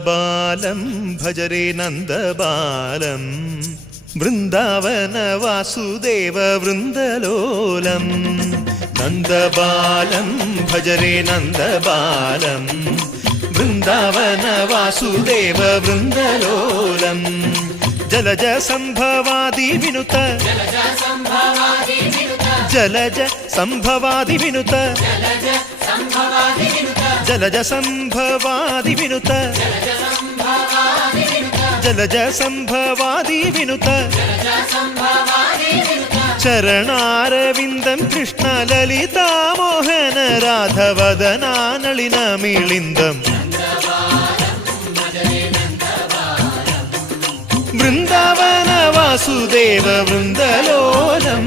നന്ദബാലം ഭജരേ നന്ദബാലം Vrindavana Vasudeva വൃന്ദലോലം നന്ദബാലം ഭജരേ നന്ദബാലം Vrindavana Vasudeva വൃന്ദലോലം Jalaja സംഭവാദി വിനുത Jalaja സംഭവാദി വിനുത Jalaja സംഭവാദി വിനുത Jalaja സംഭവാദി വിനുത ചരണാരവിന്ദം Krishna ലളിതാമോഹന രാധവദനാനളിന മിളിന്ദം Vrindavana Vasudeva വൃന്ദലോലം